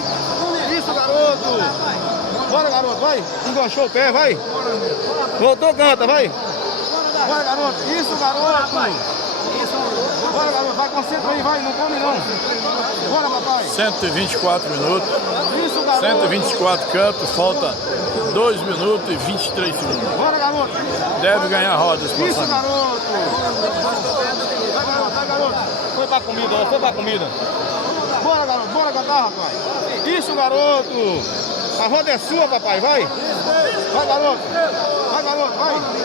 vai. Isso, garoto. Bora, garoto, vai. Enganchou o pé, vai. Voltou, canta, vai. Bora, garoto. Isso, garoto. Bora, garoto. Vai, concentra aí, vai. Não come, não. Bora, papai. 124 minutos. Isso, garoto. 124 campos, falta 2 minutos e 23 segundos. Bora, garoto. Deve ganhar rodas. Isso, garoto. Vai, garoto, vai, garoto. Foi pra comida, ó. Foi pra comida. Bora, garoto. Bora cantar, rapaz. Isso, garoto. A roda é sua, papai. Vai. Vai, garoto. Vai, garoto. Vai.